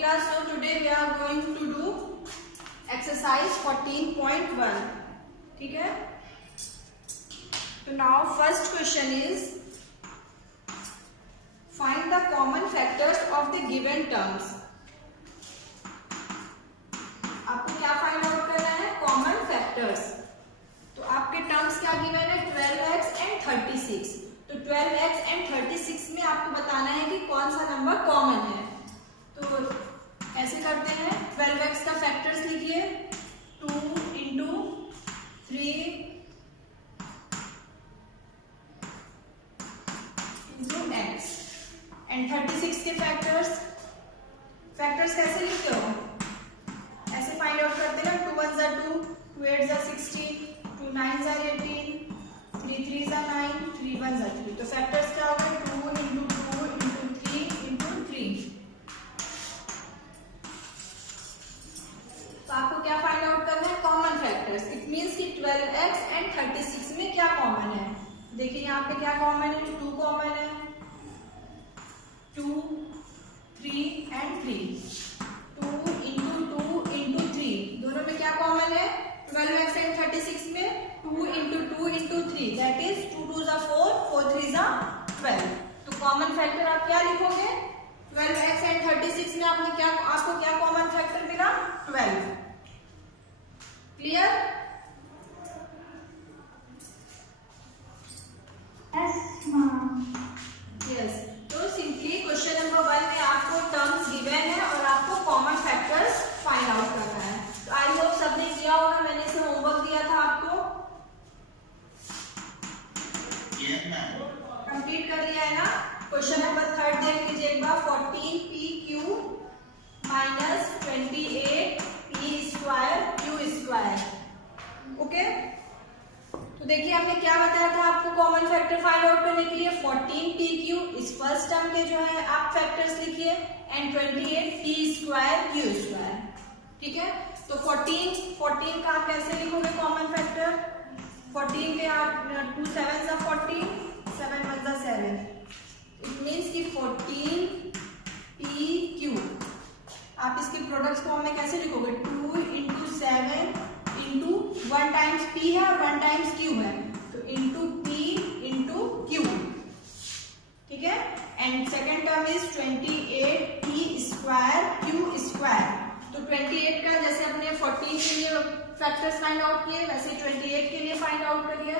class, so today we are going to do exercise 14.1. ठीक है? So now first question is find the common factors of the given terms. आपको क्या find out करना है? Common factors. तो आपके terms क्या गिवन है? 12x and 36. तो 12x एंड 36 में आपको बताना है कि कौन सा नंबर कॉमन है. तो ऐसे करते हैं. 12x का फैक्टर्स लिखिए 2 इंटू 3 इंटू x एंड 36 के फैक्टर्स कैसे लिखते हो? ऐसे फाइंड आउट करते हैं ना. 2 1 * 2, 2 8 * 16, 2 9 * 18, 3 3 * 9, 3 1 * 3. तो फैक्टर्स क्या हो गए? 2 इंटू 2 इंटू 3 इंटू 3. तो आपको क्या फाइंड आउट करना है? Common factors. इट मीन्स कि 12x एंड 36 में क्या कॉमन है. देखिए यहाँ पे क्या कॉमन है? 2 कॉमन है, 2 3 एंड 3. 2 इंटू 2 इंटू 3 दोनों में क्या कॉमन है? 12x एंड 36 में 2 इंटू 2 इंटू 3 दैट इज 2 2 = 4, 4 3 = 12. तो कॉमन फैक्टर आप क्या लिखोगे? 12x एंड 36 में आपको क्या कॉमन फैक्टर मिला? 12. क्लियर? यस. तो सिंपली क्वेश्चन नंबर 1 में आपको टर्म्स गिवन है और आपको कॉमन फैक्टर्स फाइंड आउट करना है. तो आई होप सबने किया होगा. मैंने इसे होमवर्क दिया था आपको. कंप्लीट कर लिया है ना? क्वेश्चन नंबर 3 देख लीजिए एक बार. 14pq minus 28p² q². Okay. तो देखिए हमने क्या बताया था आपको कॉमन फैक्टर फाइंड आउट करने के लिए. 14pq इस फर्स्ट टर्म के जो है आप फैक्टर्स लिखिए एंड 28p² q². ठीक है. तो 14 का आप कैसे लिखोगे कॉमन फैक्टर? 14 के आप 2 7 * 14, 7 1 = 7. इट मीन्स कि 14pq. आप इसके प्रोडक्ट फॉर्म में कैसे लिखोगे? 2 इंटू 7 इंटू 1 टाइम्स p है और 1 टाइम्स q है. तो इंटू p इंटू q. ठीक है. And second term is 28p² q². तो 28 का जैसे अपने 14 के लिए फैक्टर्स फाइंड आउट किए वैसे 28 के लिए फाइंड आउट करिए.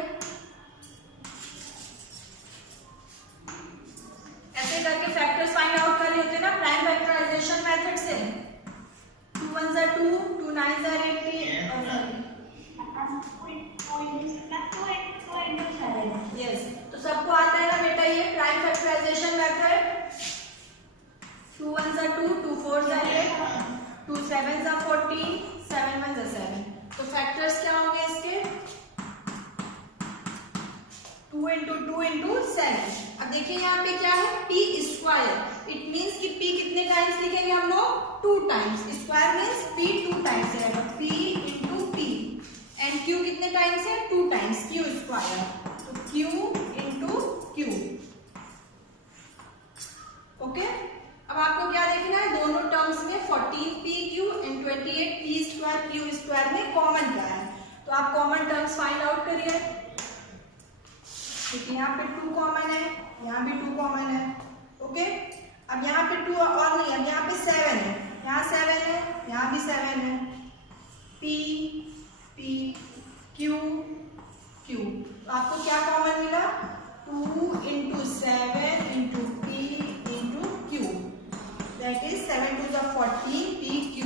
ऐसे करके फैक्टर्स फाइंड आउट कर लेते हैं ना प्राइम फैक्टराइजेशन मेथड से. 2 1 * 2, 2 9 * 18. यस. तो सबको आता है ना बेटा ये प्राइम फैक्टराइजेशन मेथड. 2 1 * 2, 2 4 * 8, 2 7 * 14, 7 1 = 7. तो फैक्टर्स क्या होंगे इसके? 2 इंटू 2 इंटू 7. अब देखिए यहाँ पे क्या है? p². इट मीन्स कि p कितने टाइम्स लिखेंगे हम लोग? 2 times. Square means p 2 times रहेगा. p into p. And q कितने टाइम्स है? 2 टाइम्स q². तो q इंटू q. ओके. अब आपको क्या देखना है? दोनों टर्म्स में 14pq एंड 28p² q² में कॉमन क्या है. तो आप कॉमन टर्म्स फाइंड आउट करिए. देखिए यहाँ पे 2 कॉमन है, यहाँ भी 2 कॉमन है. ओके. अब यहाँ पे 2 और नहीं, अब यहाँ पे 7 है, यहाँ 7 है, यहाँ भी 7 है. p p q q. तो आपको क्या कॉमन मिला? 2 into 7 into p into q. That is 7 2 = 14pq.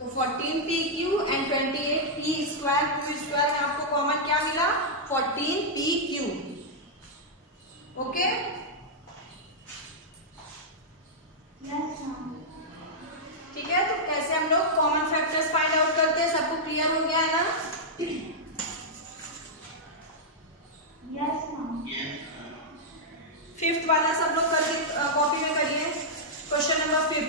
तो 14pq एंड 28p² q² में आपको कॉमन क्या मिला? 14pq. ओके. ठीक है. तो कैसे हम लोग कॉमन फैक्टर्स फाइंड आउट करते हैं सबको क्लियर हो गया है ना? फिफ्थ वाला सब लोग करके कॉपी में करिए. क्वेश्चन नंबर 5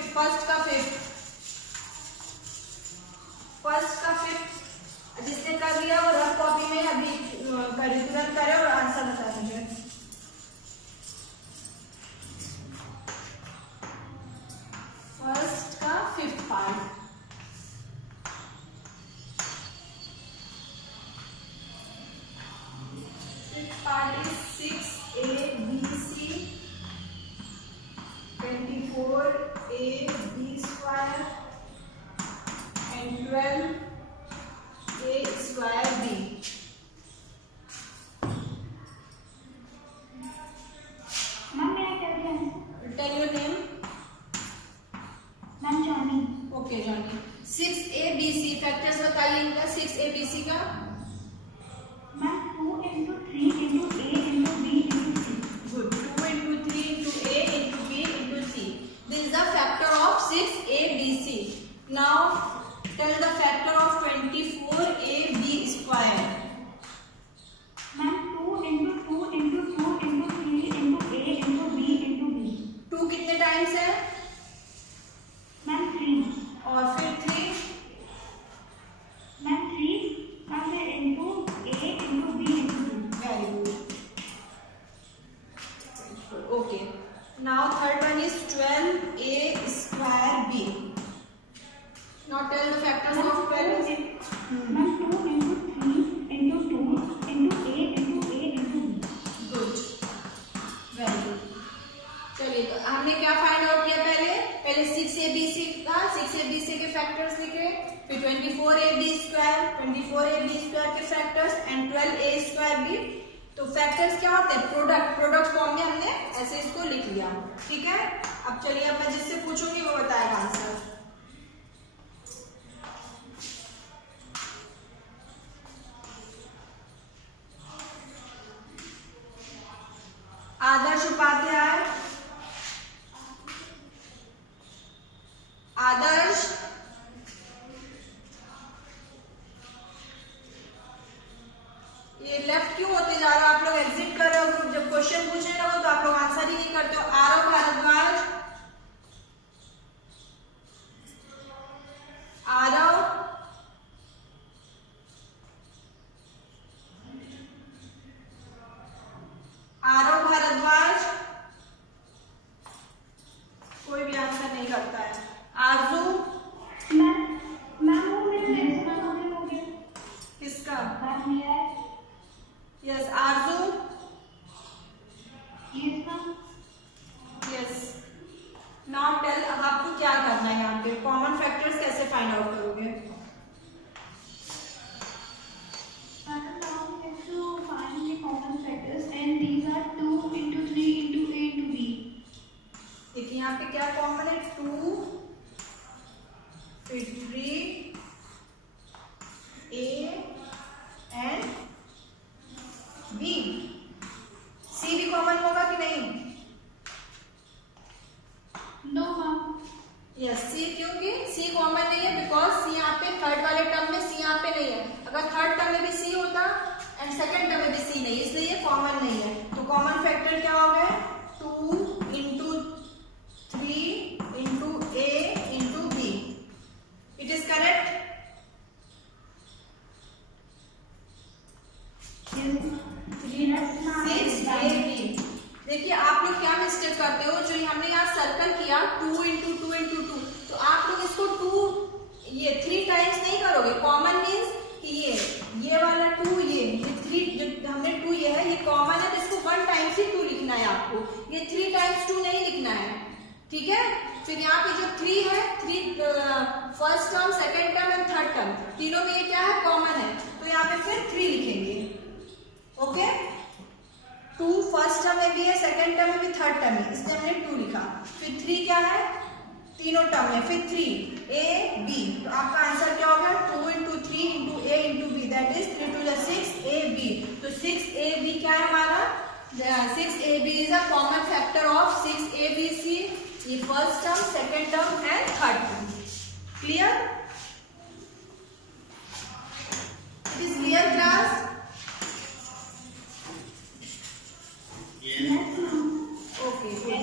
फर्स्ट का फिफ्थ जिसने कर लिया वो रफ कॉपी में अभी तुरंत करे और आंसर बता दीजिए. 6abc 24ab square and 12a square b. Ma'am मेरा क्या है? Tell your name. Ma'am Johnny. Okay Johnny. 6abc factors बताइए इनका 6abc का। Ma'am 2 into 3 into a into b into c। Good. 2 into 3 into a into b into c. This is the factor of 6abc. Now tell the factor of 24ab square. Ma'am 2 into 2 into 2 into 3 into a into b into b। 2 कितने times है? Ma'am 3। और फिर 3 ma'am 3 ma'am फिर into a into b into c। Very good. Okay now third one is 12a square b. Now tell the factors of 12. Ma'am 2 into 3 into 2 into a into b। Good very good. चलिए तो हमने क्या find out किया? पहले 6abc का 6abc के factors लिखे, फिर 24ab स्क्वायर के फैक्टर्स एंड 12a स्क्वायर भी। तो फैक्टर्स क्या होते हैं? प्रोडक्ट फॉर्म में हमने ऐसे इसको लिख लिया। ठीक है, अब चलिए अब मैं जिससे पूछूंगी वो बताएगा आंसर। आदर्श उपाध्याय। आदर्श ये लेफ्ट क्यों होते जा रहे हो? आप लोग एग्जिट कर रहे हो ग्रुप। जब क्वेश्चन पूछने लगो तो आप लोग आंसर ही नहीं करते हो। आरव भारद्वाज, आरव भारद्वाज कोई भी आंसर नहीं करता है। आरजू मैम वो मेरा रेस्पॉन्स हो गया। किसका? मैम मेरा yes Arzoo yes ma'am. Yes now tell. अब आपको क्या करना है यहाँ पे? कॉमन फैक्टर्स कैसे फाइंड आउट करोगे? Find the common factors and these are 2 into 3 into a into b। देखिए यहाँ पे क्या कॉमन है? 2 फिर 3 a एंड b। c भी कॉमन होगा कि नहीं? No ma'am. यस सी, क्योंकि सी कॉमन नहीं है बिकॉज सी यहाँ पे थर्ड वाले टर्म में सी यहाँ पे नहीं है। अगर थर्ड टर्म में भी सी होता एंड सेकंड टर्म में भी सी नहीं, इसलिए ये कॉमन नहीं है। तो कॉमन फैक्टर क्या हो गए? 2 into 3 into a into b। It is correct? देखिए आप लोग क्या मिस्टेक करते हो, जो हमने यहाँ सर्कल किया 2 into 2 into 2, तो आप लोग इसको 3 टाइम्स नहीं करोगे। कॉमन मीन्स कि ये वाला 2 ये 3 जो हमने 2 ये है, ये कॉमन है तो इसको 1 टाइम्स ही 2 लिखना है आपको। ये 3 टाइम्स 2 नहीं लिखना है। ठीक है, फिर यहाँ पे जो 3 है, 3 first term, second term and third term, तीनों में ये क्या है? कॉमन है। तो यहाँ पे फिर 3 लिखेंगे। ओके, 2 फर्स्ट टर्म में भी है, सेकेंड टर्म में भी, थर्ड टर्म में, इसलिए हमने 2 लिखा। फिर 3 क्या है? तीनों टर्म में। फिर 3 a b, तो आपका आंसर क्या होगा? 2 into 3 into a into b, that is 3 to 6 a b। तो 6 a b क्या है हमारा? 6 a b is a common factor of 6 a b c। ये first term, second term and third term. Clear? It is clear class? Okay good.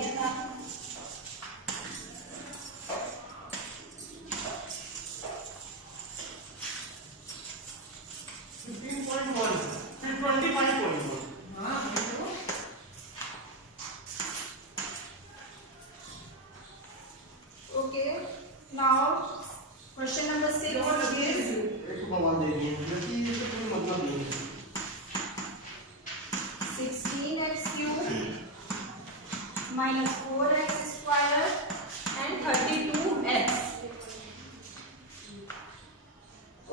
25.1. Okay. Now, question number 6 is 16 16x³ minus 4x² and 32x.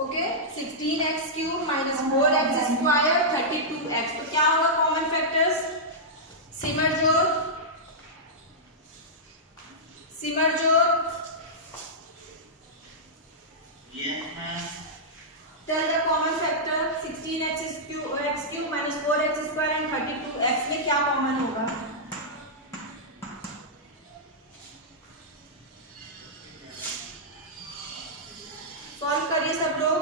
Okay, 16x³ minus 4x² 32x. तो क्या होगा common factors? Simarjot tell the common factor 16x³ minus 4x² and 32x में क्या common होगा? Solve करिए सब लोग.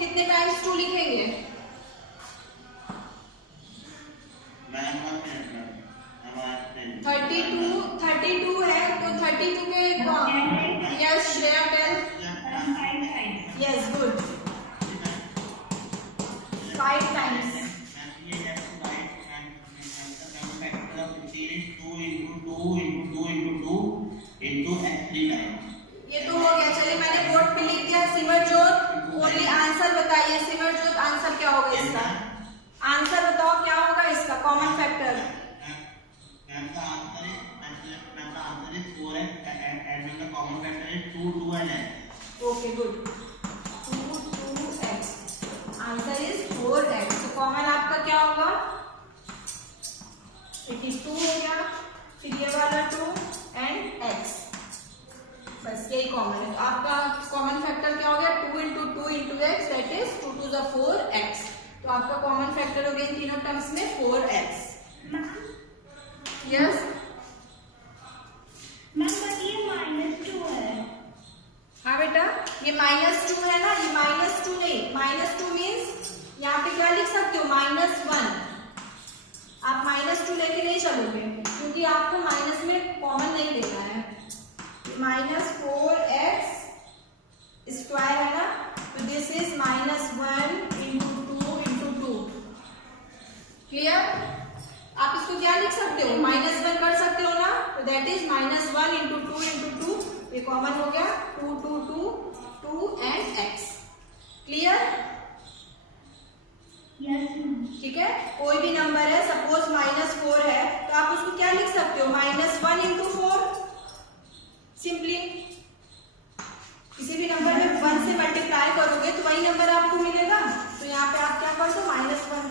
कितने टाइम्स 2 लिखेंगे? 32 है तो 32 के yes Shreya tell. Yes good. 5 times. ये तो हो गया. चलिए मैंने बोर्ड पे लिख दिया. सिमरजोत ओनली आंसर बताइए. सिमरजोत आंसर क्या होगा इसका? आंसर बताओ क्या होगा इसका common factor? Okay good. 2x. Answer is 4x. तो कॉमन आपका क्या होगा? इट इज 2 हो गया, फिर ये वाला 2 एंड x. बस यही कॉमन है. तो आपका कॉमन फैक्टर क्या हो गया? 2 into 2 into x, that is 2 to the 4x. तो आपका कॉमन फैक्टर हो गया इन तीनों टर्म्स में 4x. यस मैम ये -2 है. हाँ बेटा, ये -2 है ना. ये -2 नहीं, -2 मीन्स यहाँ पे क्या लिख सकते हो? -1. आप -2 लेके नहीं चलोगे क्योंकि आपको माइनस में कॉमन नहीं लेना है. -4x² है ना, तो this is -1 into 2 into 2. Clear? आप इसको क्या लिख सकते हो? -1 कर सकते हो ना, तो दैट इज -1 into 2 into 2. ये कॉमन हो गया. 2 2 2 2 and x. क्लियर? यस. ठीक है. कोई भी नंबर है, सपोज -4 है, तो आप उसको क्या लिख सकते हो? -1 into 4. सिंपली किसी भी नंबर में 1 से मल्टीप्लाई करोगे तो वही नंबर आपको मिलेगा. तो यहाँ पे आप क्या कर दो? -1.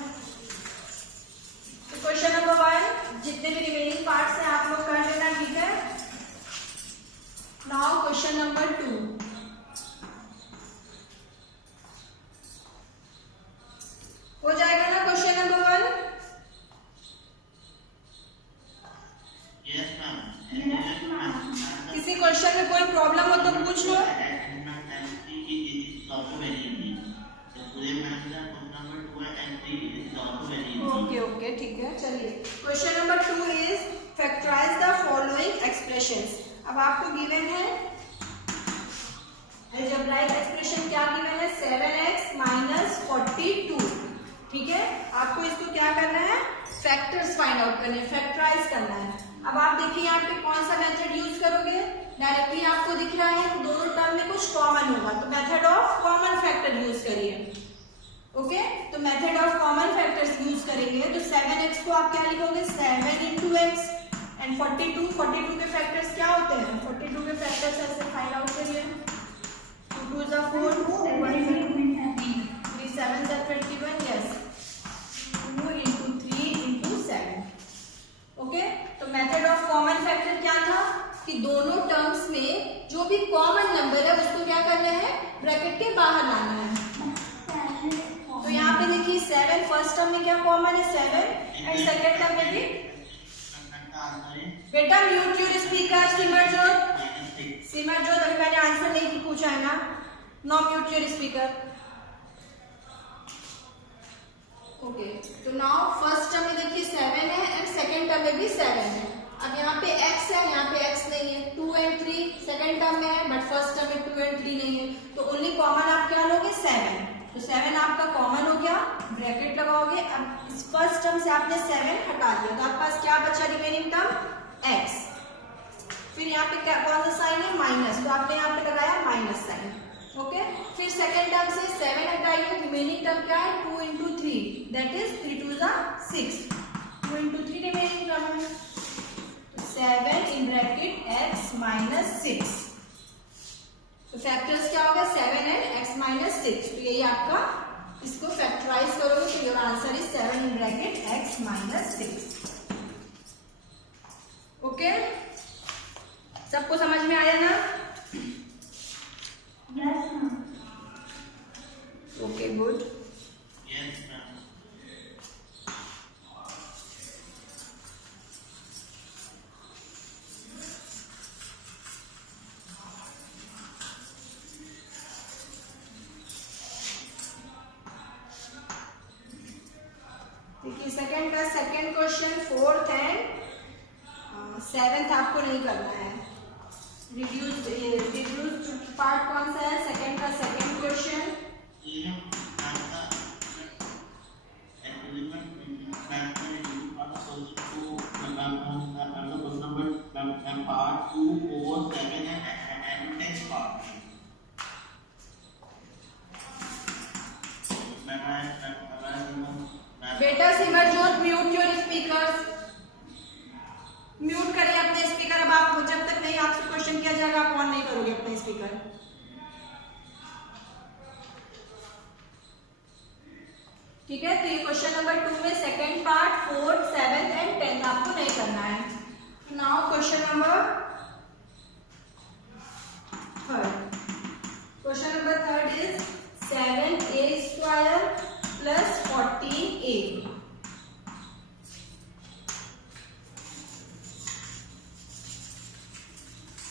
तो क्वेश्चन नंबर 1 जितने भी रिमेनिंग पार्ट्स हैं आप लोग कर लेना. ठीक है. Now question number 2. हो जाएगा ना क्वेश्चन नंबर 1? किसी क्वेश्चन में कोई प्रॉब्लम हो तो पूछ लो. ओके ठीक है. चलिए question number 2 is factorise the following expressions. अब आपको गिवन है अलजेब्राइक एक्सप्रेशन. क्या गिवन है? 7x minus 42. ठीक है. आपको इसको क्या करना है? फैक्टर्स फाइंड आउट करने, फैक्टराइज करना है. अब आप देखिए यहाँ पे कौन सा मेथड यूज करोगे? डायरेक्टली आपको दिख रहा है दोनों टर्म में कुछ कॉमन होगा, तो method of common factor use करिए. ओके, तो method of common factors use करेंगे. तो 7x को आप क्या लिखोगे? 7 into x एंड 42 के फैक्टर्स क्या होते हैं? 42 के फैक्टर्स ऐसे फाइंड आउट करिए. 2 2 is 4, 2 1 is 3, 3 7 is 21. Yes, 2 into 3 into 7. Okay, तो मेथड ऑफ कॉमन फैक्टर क्या था कि दोनों टर्म्स में जो भी कॉमन नंबर है उसको क्या करना है? ब्रैकेट के बाहर लाना है. तो यहाँ पे देखिए 7 फर्स्ट टर्म में क्या कॉमन है? 7 एंड सेकंड टर्म में भी. बेटा म्यूट योर स्पीकर. सिमरजोत अभी मैंने आंसर नहीं पूछा है ना. No mute your speaker. Okay, तो नाउ फर्स्ट टर्म में देखिए 7 है एंड सेकंड टर्म में भी 7 है. अब यहाँ पे x है, यहाँ पे x नहीं है. 2 and 3 सेकंड टर्म में है बट फर्स्ट टर्म में 2 and 3 नहीं है. तो ओनली कॉमन आप क्या लोगे? 7. तो 7 आपका कॉमन हो गया. ब्रैकेट लगाओगे। अब इस फर्स्ट टर्म से आपने 7 हटा दिया तो आपके पास क्या बचा रिमेनिंग टर्म x। फिर यहाँ पे क्या कौन सा साइन है माइनस, तो आपने यहाँ पे लगाया माइनस साइन। ओके, फिर सेकेंड टर्म से 7 हटाइए, रिमेनिंग टर्म क्या है 2 into 3 that is 3 2 6, 2 into 3 remaining term है। 7 in bracket x minus 6, तो फैक्टर्स क्या होगा 7 and x minus 6, तो यही आपका, इसको फैक्टराइज करोगे तो your answer is 7 in bracket x minus 6। Okay, सबको समझ में आया ना? Yes ma'am. Okay good. Yes, ma'am. देखिए सेकंड का second question, fourth and seventh आपको नहीं करना है। रिड्यूस पार्ट कौन सा है? सेकंड का second question. Part 2, 4, 7 and next part. बेटा सिमरजोत म्यूट योर स्पीकर्स, म्यूट करिए अपने स्पीकर। अब आप जब तक नहीं आपसे क्वेश्चन किया जाएगा आप ऑन नहीं करोगे अपना स्पीकर। ठीक है, तो ये क्वेश्चन नंबर 2 में सेकंड पार्ट 4, 7 एंड 10 आपको नहीं करना है। Now question number third. Question number third is 7a² plus 14a।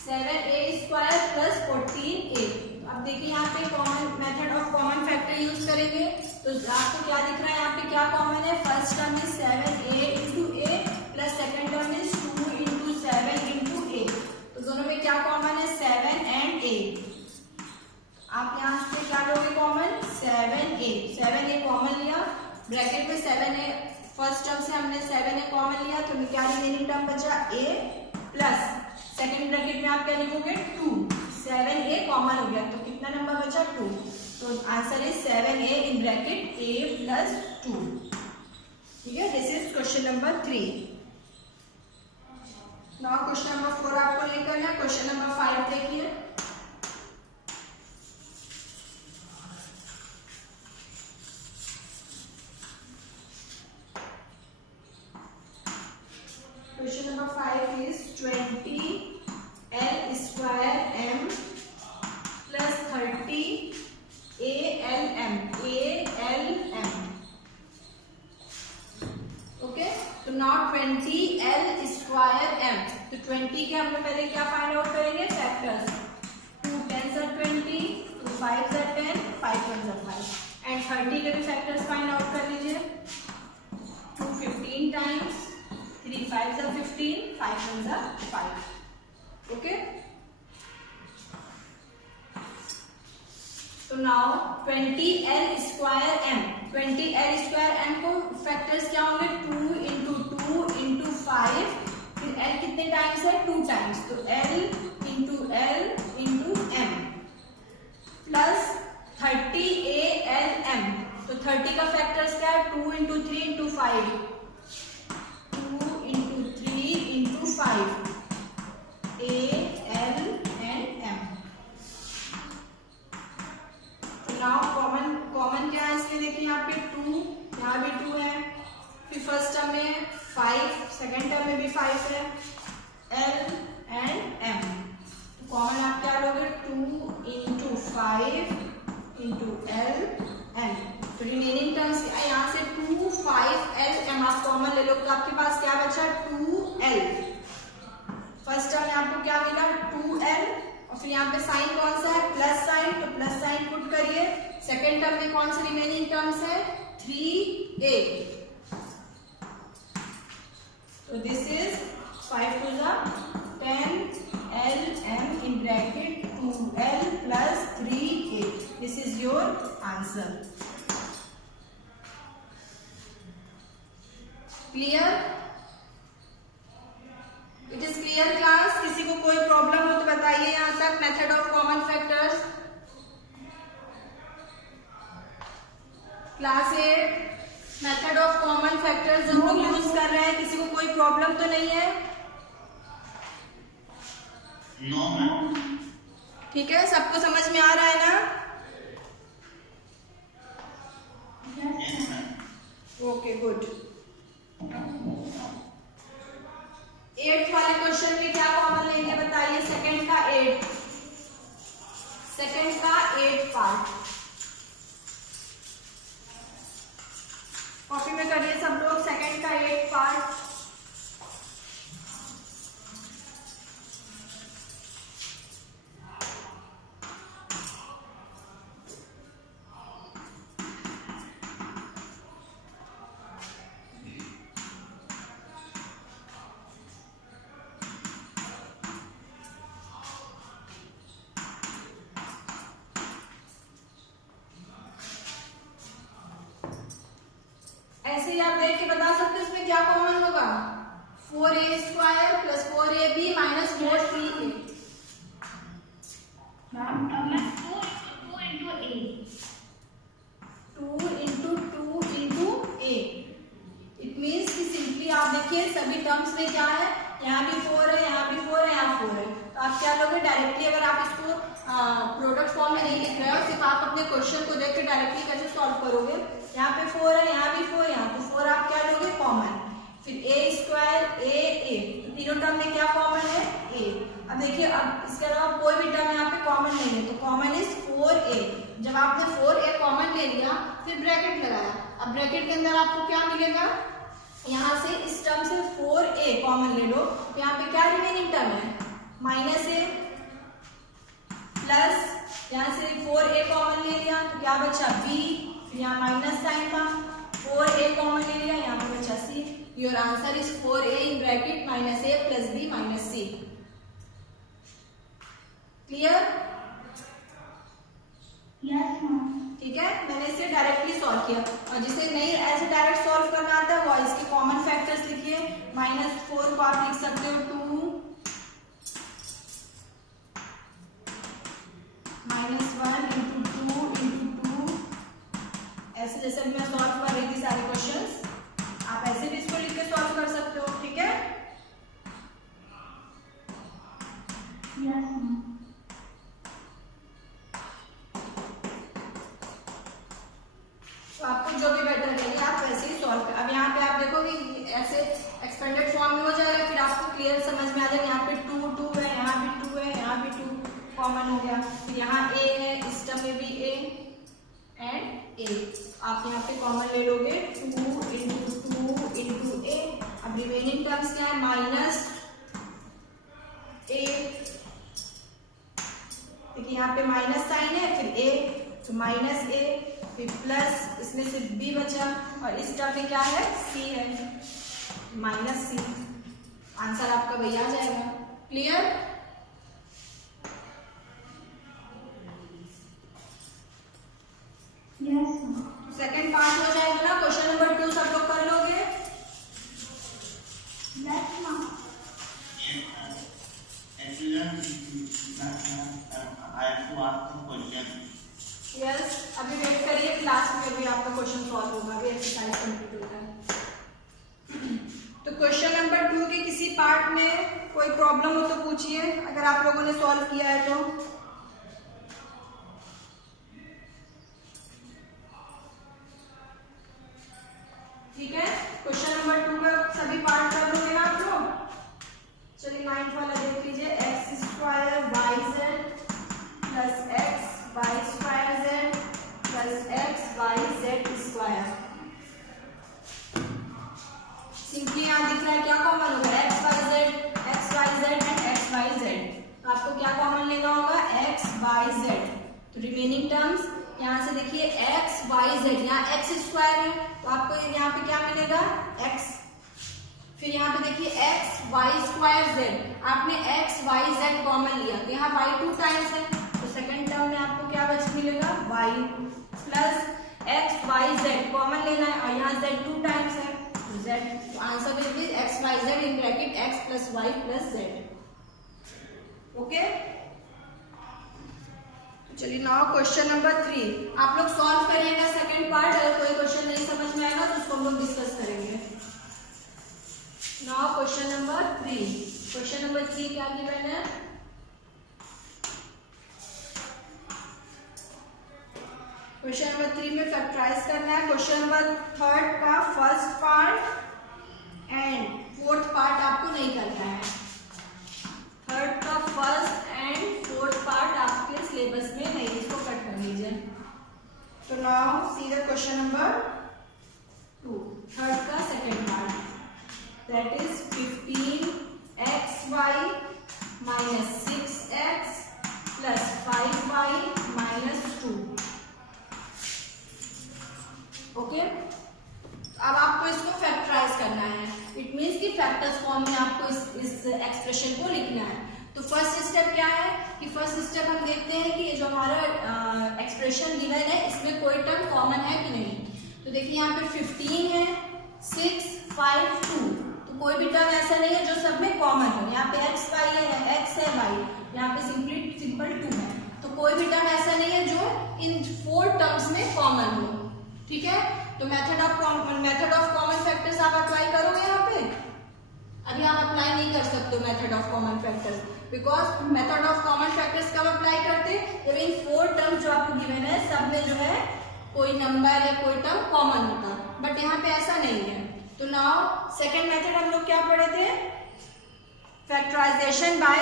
7a² plus 14a। अब देखिए यहाँ पे common method of common factor use करेंगे तो आपको क्या दिख रहा है यहाँ पे क्या कॉमन है? First term is 7a into a plus second term is 2 into 7 into a, तो दोनों में क्या कॉमन है? 7 and a। आप यहाँ से क्या लोगे कॉमन? 7a कॉमन लिया, ब्रैकेट में 7a फर्स्ट टर्म से हमने 7a कॉमन लिया तो क्या रिमेनिंग टर्म बचा? a प्लस सेकंड ब्रैकेट में आप क्या लिखोगे? 2। 7a कॉमन हो गया तो कितना नंबर बचा? 2, तो answer is 7a in bracket a plus 2। ठीक है, this is question number 3। Now question number 4 आपको नहीं करना। क्वेश्चन नंबर 5 देखिए। Question number 5 is 20l square m plus 30 ALM। Okay, तो नाउ 20l square m, तो 20 के हमने पहले क्या फाइंड आउट करेंगे? Factors. 2 10s are 20, 2 5s are 10, 5 1s are 5, and 30 के भी फैक्टर्स फाइंड आउट कर लीजिए। 2 15 times, 3 5s are 15, 5 1s are 5। Okay, तो now 20l square m, 20l square m को फैक्टर्स क्या होंगे? 2 into 2 into 5, फिर l कितने टाइम्स है? 2 टाइम्स, तो l into m plus 30ALM, तो 30 का फैक्टर्स क्या है? 2 into 3 into 5, 2 into 3 into 5, A L and M। Now common क्या है इसमें? देखिए यहाँ पे 2, यहाँ भी 2 है, फिर फर्स्ट टर्म में 5, सेकंड टर्म में भी 5 है, L and M। कॉमन आप क्या लोगे? 2 into 5 into L M, तो रिमेनिंग टर्म्स यहाँ से 2 5 L M आप कॉमन ले लो तो आपके पास क्या बचा? 2L। फर्स्ट टर्म में आपको क्या मिला? 2L, और फिर यहाँ पे साइन कौन सा है? प्लस साइन, तो प्लस साइन पुट करिए। सेकेंड टर्म में कौन से रिमेनिंग टर्म्स है? 3a, तो this is 5 to the 10LM in bracket 2L plus 3a, this is your answer। Clear? It is clear class? किसी को कोई प्रॉब्लम हो तो बताइए यहाँ तक। Method of common factors class 8 method of common factors जो हम लोग यूज कर रहे हैं, किसी को कोई प्रॉब्लम तो नहीं है? No ma'am. ठीक है, सबको समझ में आ रहा है ना? Yes ma'am. Okay good. 8th वाले क्वेश्चन में क्या कॉमन लेंगे बताइए? सेकंड का 8 पार्ट कॉपी में करिए सब लोग। सेकंड का 8 पार्ट ऐसे ही आप देख के बता सकते हो इसमें क्या कॉमन होगा? 4a² plus 4ab minus 4ca। Ma'am 2 into a 2 into a। It means कि सिंपली आप देखिए सभी टर्म्स में क्या है, यहाँ भी 4 है, यहाँ भी 4 है, यहाँ 4 है, तो आप क्या लोगे डायरेक्टली? अगर आप इसको प्रोडक्ट फॉर्म में नहीं लिख रहे हो, सिर्फ आप अपने क्वेश्चन को देख के डायरेक्टली कैसे सॉल्व करोगे? यहाँ पे 4 है, यहाँ भी 4, यहाँ पे 4, आप क्या लोगे? कॉमन। फिर a² a तीनों टर्म में क्या कॉमन है? a। अब देखिए, अब इसके अलावा कोई भी टर्म यहाँ पे कॉमन नहीं है, तो कॉमन इज 4a। जब आपने 4a कॉमन ले लिया, फिर ब्रैकेट लगाया, अब ब्रैकेट के अंदर आपको क्या मिलेगा? यहाँ से इस टर्म से 4a कॉमन ले लो, तो यहाँ पे क्या रिमेनिंग टर्म है? -a प्लस यहाँ से 4a कॉमन ले लिया, तो क्या बचा? b। फिर यहाँ माइनस साइन था, 4a कॉमन ले लिया, यहाँ पे बचा c। Your answer is 4a in bracket -a plus b minus c। Clear? Yes ma'am. ठीक है, मैंने इसे डायरेक्टली सॉल्व किया, और जिसे नहीं ऐसे डायरेक्ट सॉल्व करना आता है वो इसके कॉमन फैक्टर्स लिखिए। -4 को आप लिख सकते हो 2 -1 into 2 ऐसे जैसे मैं सॉल्व कर रही थी सारे क्वेश्चंस, आप ऐसे भी इसको लिख के सॉल्व कर सकते हो। ठीक है, यस मैम। तो आपको जो भी बेटर लगे आप वैसे ही सॉल्व कर। अब यहाँ पे आप देखोगे ऐसे एक्सपेंडेड फॉर्म में हो जाएगा, फिर आपको क्लियर समझ में आ जाएगा। यहाँ पे 2 2 है, यहाँ भी 2 है, यहाँ भी 2 कॉमन हो गया। फिर यहाँ a है, इस टर्म में भी a एंड a, आप यहाँ पे कॉमन ले लोगे 2 into a। अब रिमेनिंग टर्म्स क्या है? -a। देखिए यहाँ पे माइनस साइन है, फिर a, तो -a, फिर प्लस, इसमें से b बचा, और इस टर्म में क्या है? c है, -c। आंसर आपका वही आ जाएगा। Clear? Yes ma'am. Second part हो जाएगा ना। क्वेश्चन नंबर 2 सब लोग कर लोगे? Yes ma'am. Actually, I have to ask some question. Yes, अभी वेट करिए, क्लास में अभी आपका क्वेश्चन सॉल्व होगा, अभी एक्सरसाइज कंप्लीट होगा। तो क्वेश्चन नंबर 2 के किसी पार्ट में कोई प्रॉब्लम हो तो पूछिए, अगर आप लोगों ने सॉल्व किया है तो। ठीक है, क्वेश्चन नंबर 2 का सभी पार्ट कर लोगे ना आप लोग? चलिए 9th वाला देख लीजिए। x² yz plus x y² z plus x y z²। Simply यहाँ दिख रहा है क्या कॉमन होगा? x y z and x y z। तो आपको क्या कॉमन लेना होगा? x y z। तो रिमेनिंग टर्म्स यहाँ से देखिए x y z, यहाँ x² है, तो आपको यहाँ पे क्या मिलेगा? x। फिर यहाँ पे देखिए x y² z, आपने x y z कॉमन लिया, तो यहाँ y 2 टाइम्स है, तो सेकंड टर्म में आपको क्या बच मिलेगा? y plus x y z common लेना है, और यहाँ z 2 टाइम्स है, Z. Answer will be X Y Z in bracket x plus Y plus Z. Okay, चलिए नाउ क्वेश्चन नंबर 3 आप लोग सॉल्व करिएगा सेकंड पार्ट. अगर कोई क्वेश्चन नहीं समझ में आएगा तो उसको हम लोग डिस्कस करेंगे. Now question number 3. Question number 3 क्या गिवन है? क्वेश्चन नंबर 3 में फैक्टराइज करना है. क्वेश्चन नंबर 3 का first part and fourth part आपको नहीं करना है. थर्ड का फर्स्ट एंड फोर्थ पार्ट आपके सिलेबस में नहीं, इसको कट कर लीजिए. तो now see the question number 2. Third का second part, that is 15xy minus 6x plus 5y minus 2. Okay, अब आपको इसको फैक्टराइज करना है. इट मीन्स कि फैक्टर्स फॉर्म में आपको इस एक्सप्रेशन को लिखना है. तो फर्स्ट स्टेप क्या है कि फर्स्ट स्टेप हम देखते हैं कि ये जो हमारा एक्सप्रेशन गिवन है इसमें कोई टर्म कॉमन है कि नहीं. तो देखिए यहाँ पे 15 है, 6, 5, 2. तो कोई भी टर्म ऐसा नहीं है जो सब में कॉमन हो. यहाँ पे x y है, x है, y, यहाँ पे सिंपल 2 है. तो कोई भी टर्म ऐसा नहीं है जो इन 4 टर्म्स में कॉमन हो. ठीक है, तो मेथड ऑफ कॉमन फैक्टर्स आप अप्लाई करोगे. यहाँ पे अभी आप अप्लाई नहीं कर सकते method of common factors, because method of common factors कब अप्लाई करते हैं जब इन 4 टर्म्स जो आपको गिवन है सब में जो है कोई नंबर या कोई टर्म कॉमन होता. बट यहाँ पे ऐसा नहीं है. तो नाउ सेकेंड मेथड हम लोग क्या पढ़े थे? Factorisation by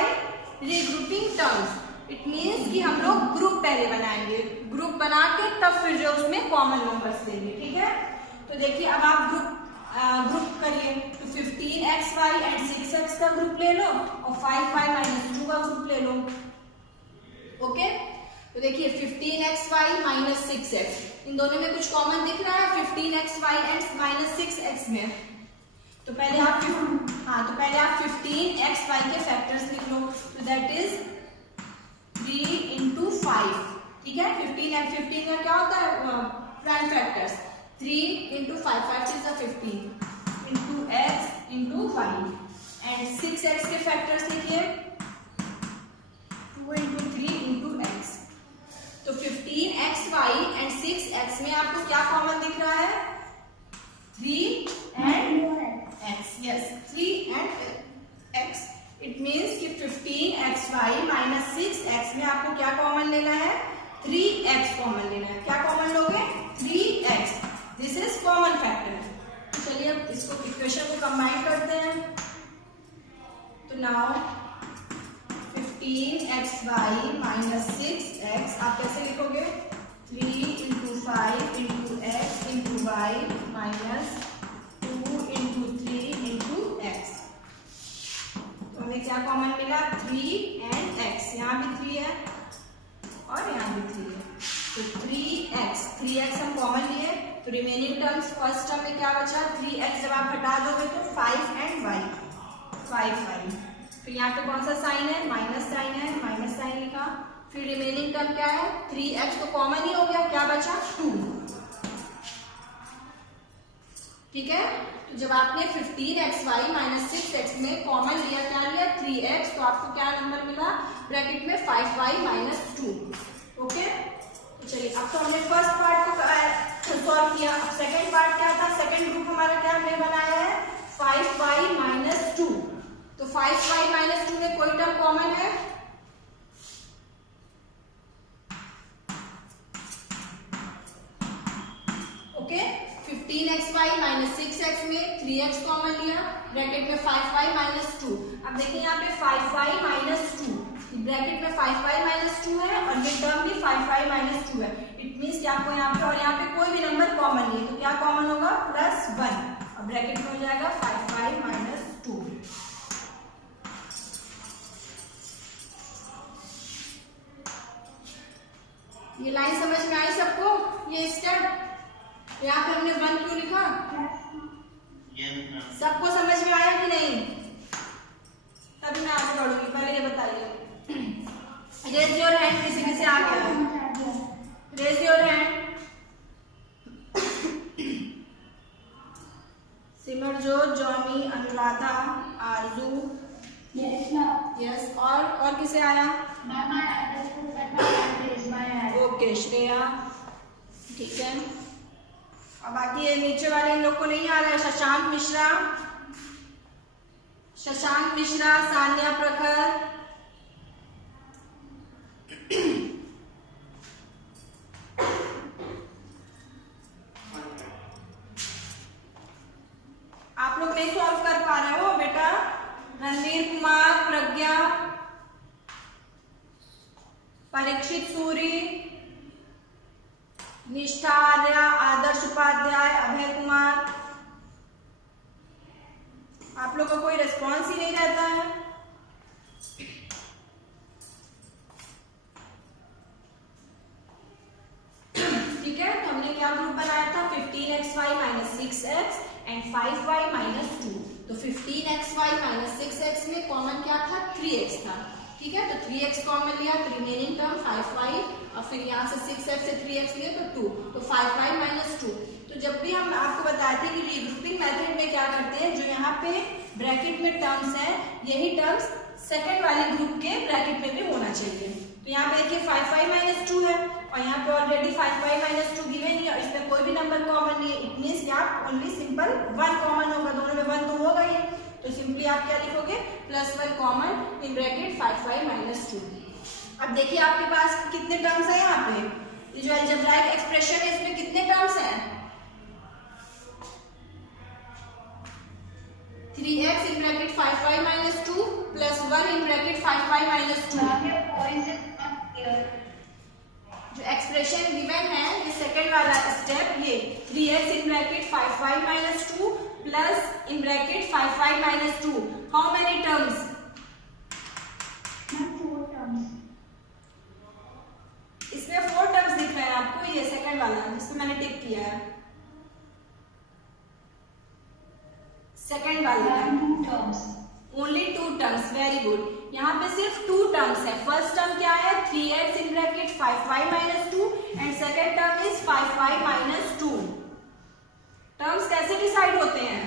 regrouping terms. It means कि हम लोग ग्रुप पहले बनाएंगे, ग्रुप बना के तब फिर जो उसमें कॉमन नंबर्स देंगे. ठीक है, तो देखिए अब आप ग्रुप करिए. तो 15xy एंड 6x का ग्रुप ले लो और 5y minus 2 का ग्रुप ले लो. ओके, तो देखिए 15xy minus 6x, इन दोनों में कुछ कॉमन दिख रहा है 15xy एंड minus 6x में. तो पहले आप 15xy के फैक्टर्स लिख लो. तो दैट इज 3 into 5. ठीक है, 15 का क्या होता है prime factors. 3 into 5, 5 is 15 into x into y. And 6x के फैक्टर्स लिखिए 2 into 3 into x. तो 15xy एंड 6x में आपको क्या कॉमन दिख रहा है? 3 and x. Yes, 3 and x. It means कि 15xy minus 6x में आपको क्या कॉमन लेना है? 3x कॉमन लेना है. क्या कॉमन लोगे? 3x. This is common factor. चलिए अब इसको इक्वेशन को कंबाइन करते हैं. तो नाउ 15xy minus 6x आप कैसे लिखोगे? 3 into 5 into x into y minus 2 into 3 into x. तो हमें क्या कॉमन मिला? 3 and x. यहाँ भी 3 है और यहाँ भी 3 है. तो 3x हम कॉमन लिए. तो रिमेनिंग टर्म्स फर्स्ट टर्म में क्या बचा? 3x. जब आप हटा दोगे तो 5 and y, 5y. फिर यहाँ पे कौन सा साइन है? माइनस साइन है, माइनस साइन लिखा. फिर रिमेनिंग टर्म क्या है? 3x तो कॉमन ही हो गया. क्या बचा? 2. ठीक है, तो जब आपने 15xy minus 6x में कॉमन लिया, क्या लिया? 3x. तो आपको क्या नंबर मिला? ब्रैकेट में 5y minus 2. ओके, तो चलिए अब तो हमने फर्स्ट पार्ट को सॉल्व किया. अब सेकंड पार्ट क्या था? सेकंड ग्रुप हमारा क्या हमने बनाया है? 5y minus 2. तो 5y minus 2 में कोई टर्म कॉमन है? ओके, 15xy minus 6x में 3x कॉमन लिया, ब्रैकेट में 5y minus 2. अब देखिए यहाँ पे 5y minus 2, ब्रैकेट में 5y minus 2 है और ये टर्म भी 5y minus 2 है. इट मीन्स कि आपको यहाँ पे और यहाँ पे कोई भी नंबर कॉमन नहीं है. तो क्या कॉमन होगा? +1 और ब्रैकेट में हो जाएगा 5y minus 2. ये लाइन समझ में आई सबको? ये स्टेप यहाँ पे हमने 1 क्यों लिखा? सबको समझ में आया कि नहीं? तभी मैं आगे बढ़ूंगी. पहले ये बताइए. Raise your hand. किसी किसी आ गया? Raise your hand. Simarjot, Johnny, Anuradha, Aarzoo, Yes, ma'am. Yes, और किसे आया? Ma'am, I understood that ma'am raise my hand. Okay, Shreya, ठीक है। और बाकी ये नीचे वाले इन लोग को नहीं आ रहा है। शशांक मिश्रा, सान्या प्रखर, आप लोग नहीं सॉल्व कर पा रहे हो बेटा? रणवीर कुमार, प्रज्ञा, परीक्षित सूरी, निष्ठा आर्या, आदर्श उपाध्याय, अभय कुमार, आप लोग का कोई रिस्पॉन्स ही नहीं रहता है। ठीक है, तो हमने क्या ग्रुप बनाया था? 15xy - 6x and 5y - 2। तो 15xy - 6x में कॉमन क्या था? 3x था। ठीक है, तो 3x कॉमन लिया, तो रिमेनिंग टर्म 5y, और फिर यहाँ से 6x से 3x लिए तो 2, तो 5y - 2। तो जब भी हम आपको बताए थे कि रीग्रुपिंग मेथड में क्या करते हैं, जो यहाँ पे ब्रैकेट में टर्म्स हैं, यही टर्म्स सेकंड वाले ग्रुप के ब्रैकेट में भी होना चाहिए। तो यहाँ पे देखिए 5y - 2 है, और यहाँ पे ऑलरेडी 5y - 2 गिवन है, और इसमें कोई भी नंबर कॉमन नहीं है। इट मींस कि आप ओनली सिंपल 1 कॉमन होगा, दोनों में 1 तो होगा ही। तो सिंपली आप क्या लिखोगे? +1 कॉमन इन ब्रैकेट 5y - 2। अब देखिए आपके पास कितने टर्म्स है यहाँ पे? ये जो अलजेब्राइक एक्सप्रेशन है, इसमें कितने टर्म्स हैं? 3x in bracket 5y - 2 plus 1 in bracket 5y - 2। Ma'am, your voice is not clear. जो एक्सप्रेशन गिवन है, ये सेकंड वाला स्टेप, ये 3x in bracket 5y - 2 plus in bracket 5y - 2। How many terms? Ma'am, 4 terms. इसमें 4 terms दिख रहे हैं आपको, ये सेकंड वाला जिसको मैंने टिक किया है, सेकंड वाला। Ma'am, 2 terms. Only 2 terms, very good. यहाँ पे सिर्फ 2 टर्म्स है। फर्स्ट टर्म क्या है? 3x in bracket 5y - 2 and second term is 5y - 2। Terms कैसे डिसाइड होते हैं?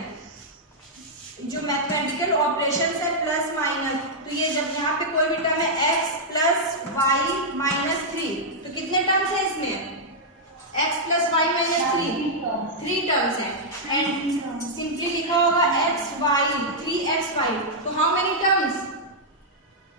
जो मैथमेटिकल ऑपरेशंस है प्लस माइनस, तो ये जब यहाँ पे कोई भी टर्म है x + y - 3, तो कितने टर्म्स है इसमें? x + y - 3, 3 टर्म्स है। एंड सिंपली लिखा होगा x y 3xy। तो how many terms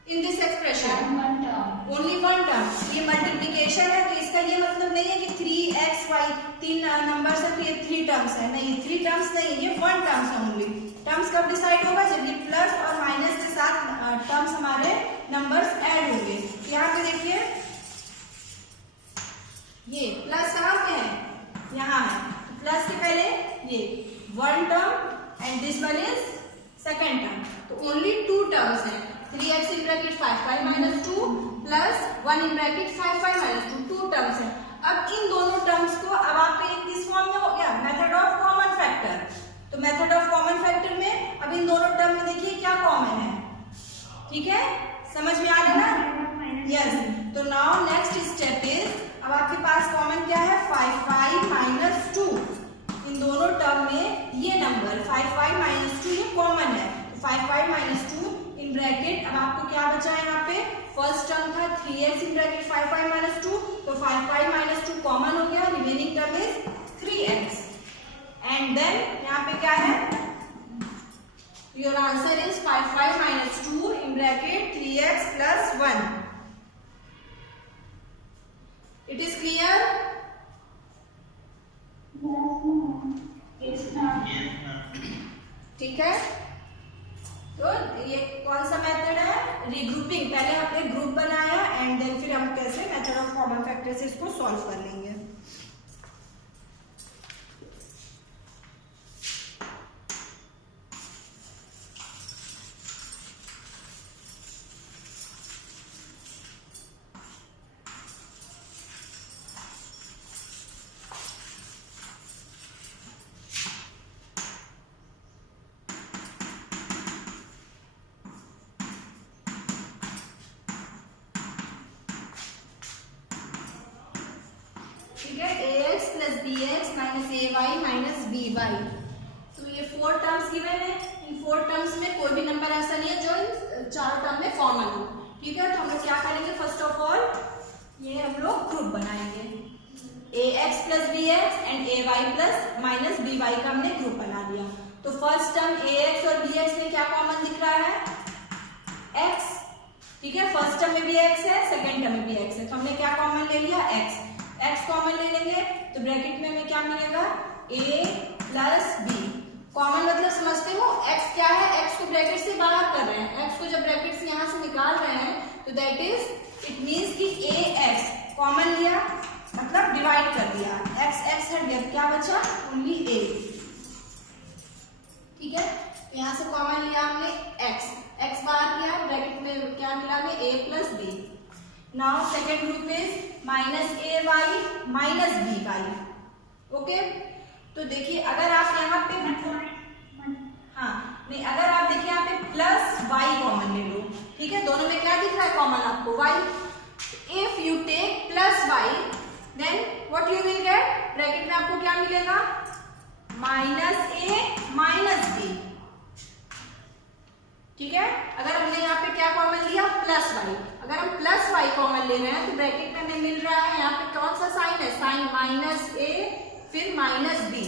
in this expression? Ma'am, 1 term. Only 1 term. ये मल्टीप्लिकेशन है, तो इसका ये मतलब नहीं है कि 3xy 3 नंबर्स है तो ये 3 टर्म्स है, नहीं, 3 टर्म्स नहीं, ये 1 टर्म्स है ओनली। टर्म्स कब डिसाइड होगा? जब ये प्लस और माइनस के साथ टर्म्स हमारे नंबर्स ऐड होंगे। यहाँ पे देखिए, ये प्लस कहाँ पे है? यहाँ है। प्लस के पहले ये 1 term and this one is second term, तो ओनली 2 टर्म्स हैं। 3x in bracket 5y - 2 plus 1 in bracket 5y - 2, 2 terms हैं। अब इन दोनों टर्म्स को अब आपके किस फॉर्म में हो गया? Method of common factor. तो मेथड ऑफ कॉमन फैक्टर में अब इन दोनों टर्म में देखिए क्या कॉमन है। ठीक है, समझ में आ रहा है ना? यस। तो नाउ नेक्स्ट स्टेप इज, अब आपके पास कॉमन क्या है? 5y - 2। इन दोनों टर्म में ये नंबर 5y - 2 ये कॉमन है, तो 5y - 2 इन ब्रैकेट। अब आपको क्या बचा है यहाँ पे? फर्स्ट टर्म था 3x इन ब्रैकेट 5y - 2, तो 5y - 2 कॉमन हो गया, remaining term is 3x। And then यहाँ पे क्या है? Your answer is 5y - 2 in bracket 3x + 1। It is clear? Yes, ma'am. Yes, ma'am. ठीक है, तो ये कौन सा मेथड है? रीग्रुपिंग। पहले हमने ग्रुप बनाया एंड देन फिर हम कैसे मेथड ऑफ कॉमन फैक्टर से इसको सॉल्व कर लेंगे। ठीक है, ax + bx - ay - by, तो ये 4 टर्म्स गिवन है, इन 4 टर्म्स में कोई भी नंबर ऐसा नहीं है जो इन 4 टर्म में कॉमन हो। ठीक है, तो हम लोग क्या करेंगे, फर्स्ट ऑफ ऑल ये हम लोग ग्रुप बनाएंगे, ax plus B X and ay plus minus B Y का हमने ग्रुप बना लिया। तो फर्स्ट टर्म ax और bx में क्या कॉमन दिख रहा है, x। ठीक है, फर्स्ट टर्म में भी x है, सेकेंड टर्म में भी x है, तो हमने क्या कॉमन ले लिया, x कॉमन ले लेंगे तो ब्रैकेट में हमें क्या मिलेगा, a प्लस b। कॉमन मतलब समझते हो, x क्या है, x को ब्रैकेट से बाहर कर रहे हैं, x को जब ब्रैकेट से यहाँ से निकाल रहे हैं तो दैट इज इट मीन्स कि ax कॉमन लिया मतलब डिवाइड कर दिया, x हट गया, क्या बचा, ओनली a। ठीक है, यहाँ से कॉमन लिया हमने x बाहर किया, ब्रैकेट में क्या मिला हमें, a plus b। Now second group is minus a y minus b y। Okay, तो देखिए अगर आप यहाँ पे नहीं, अगर आप देखिए यहाँ पे प्लस y कॉमन ले लो। ठीक है, दोनों में क्या दिख रहा है कॉमन आपको, y। If you take plus y then what you will get, bracket में आपको क्या मिलेगा, माइनस a माइनस b। ठीक है, अगर हमने यहाँ पे क्या कॉमन लिया, प्लस y, अगर हम प्लस y कॉमन ले रहे हैं तो ब्रैकेट में हमें मिल रहा है यहाँ पे कौन सा साइन है, साइन माइनस a फिर माइनस b।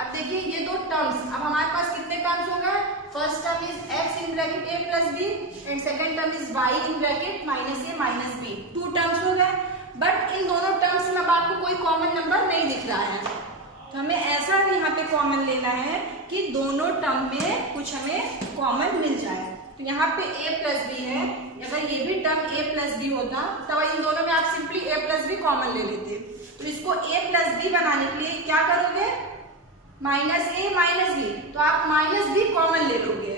अब देखिए ये दो टर्म्स, अब हमारे पास कितने टर्म्स हो गए, first term is x in bracket a plus b and second term is y in bracket minus a minus b। 2 terms हो गए, बट इन दोनों टर्म्स में अब आपको कोई कॉमन नंबर नहीं दिख रहा है, तो हमें ऐसा यहाँ पे कॉमन लेना है कि दोनों टर्म में कुछ हमें कॉमन मिल जाए। तो यहाँ पे a प्लस b है, अगर ये भी टर्म a प्लस b होता तब इन दोनों में आप simply a plus b common ले लेते। तो इसको a प्लस b बनाने के लिए क्या करोगे, माइनस a माइनस b, तो आप माइनस b कॉमन ले लोगे।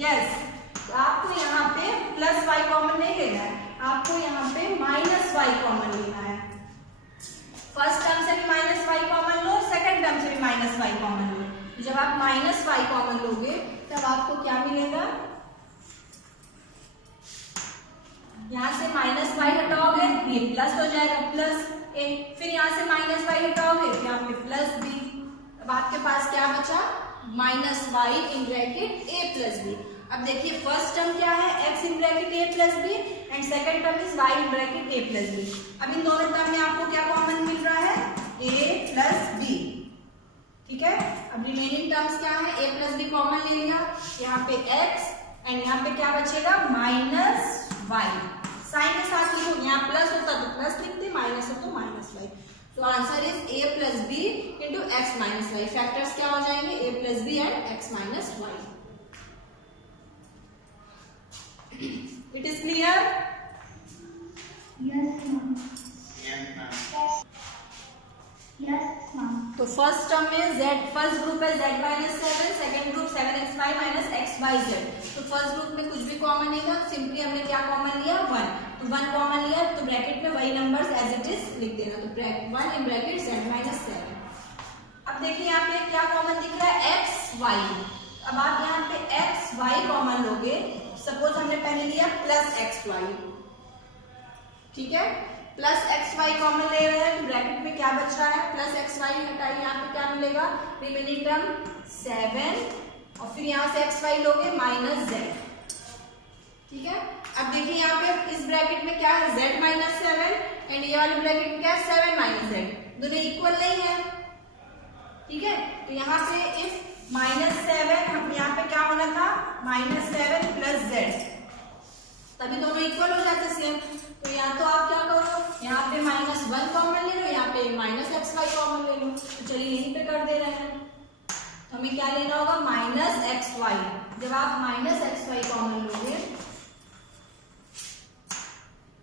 यस, तो आपको यहाँ पे प्लस y कॉमन नहीं लेना है, आपको यहाँ पे माइनस y कॉमन लेना है। फर्स्ट टर्म से भी माइनस y कॉमन लो, सेकंड टर्म से भी माइनस y कॉमन लो। जब आप माइनस y कॉमन लोगे तब आपको क्या मिलेगा, यहाँ से माइनस y हटाओगे ये प्लस हो जाएगा, प्लस a, फिर यहाँ से माइनस y हटाओगे यहाँ पे प्लस b। अब आपके पास क्या बचा, minus y in bracket a plus b। अब देखिए फर्स्ट टर्म क्या है, x in bracket a plus b and second term is y in bracket a plus b। अब इन दोनों टर्म में आपको क्या कॉमन मिल रहा है, a प्लस b। ठीक है, अब रिमेनिंग टर्म्स क्या है, a प्लस b कॉमन ले लिया, यहाँ पे x एंड यहाँ पे क्या बचेगा, माइनस y। साइन के साथ लिखो, यहाँ प्लस होता तो प्लस लिखते, माइनस हो तो माइनस y। तो answer is a plus b into X minus Y. Factors क्या हो जाएंगे, a plus b and x minus Y. It is clear? Yes, ma'am. Yes, ma'am. Yes, ma'am. तो फर्स्ट टर्म में z, first group है z minus 7, second group 7xy minus xyz। तो first group में कुछ भी कॉमन नहीं था, simply हमने क्या कॉमन लिया, 1। तो 1 कॉमन लिया तो ब्रैकेट में वही नंबर्स एज इट इज लिख देना, तो 1 इन ब्रैकेट z माइनस 7। अब देखिए यहाँ पे क्या कॉमन दिख रहा है, xy। अब आप यहाँ पे xy कॉमन लोगे, सपोज हमने पहले लिया प्लस xy। ठीक है, प्लस xy कॉमन ले रहे हैं तो ब्रैकेट में क्या बच रहा है, प्लस xy हटाइए, यहाँ पे क्या मिलेगा, रिमेनिंग टर्म 7 और फिर यहाँ से xy लोगे माइनस z। ठीक है, अब देखिए यहाँ पे इस ब्रैकेट में क्या है, z माइनस 7 एंड ये वाले ब्रैकेट में क्या है, 7 माइनस z, दोनों इक्वल नहीं है। ठीक है, तो यहाँ पे इफ माइनस 7, हम यहाँ पे क्या होना था, माइनस 7 प्लस z, तभी दोनों इक्वल हो जाते सेम। तो यहाँ तो आप क्या करो, यहाँ पे माइनस 1 कॉमन ले लो, यहाँ पे माइनस xy कॉमन ले लो। तो चलिए यहीं पे कर दे रहे हैं, तो हमें क्या लेना होगा, माइनस xy। जब आप माइनस xy कॉमन लोगे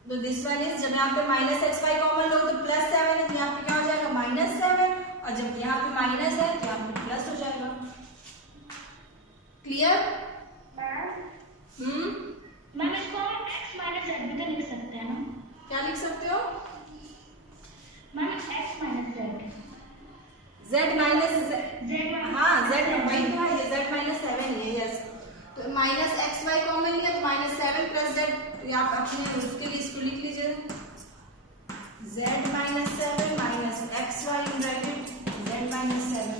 तो दिस वन इज, जब यहाँ पे माइनस xy कॉमन लोगे तो प्लस 7 है, यहाँ पे क्या हो जाएगा, माइनस 7, और जब यहाँ पे माइनस है तो यहाँ पे प्लस हो जाएगा। क्लियर? मैम इसको हम x माइनस z भी तो लिख सकते हैं ना? क्या लिख सकते हो ma'am, x minus z minus z। हाँ z वही तो है, ये z माइनस 7 है। यस, तो माइनस xy कॉमन लिया तो माइनस 7 प्लस z, आप अपने उसके लिए इसको लिख लीजिए, z minus 7 minus xy in bracket z minus 7।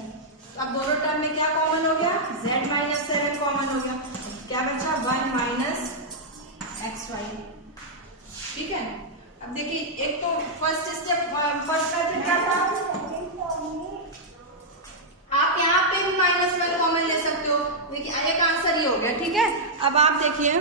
अब दोनों टर्म टर्म में क्या कॉमन हो गया, z माइनस 7 कॉमन हो गया, क्या बचा 1 माइनस xy। ठीक है, अब देखिए एक तो फर्स्ट स्टेप, फर्स्ट मेथड क्या था, आप यहाँ पे भी -1 कॉमन ले सकते हो। देखिए एक आंसर ये हो गया। ठीक है, अब आप देखिए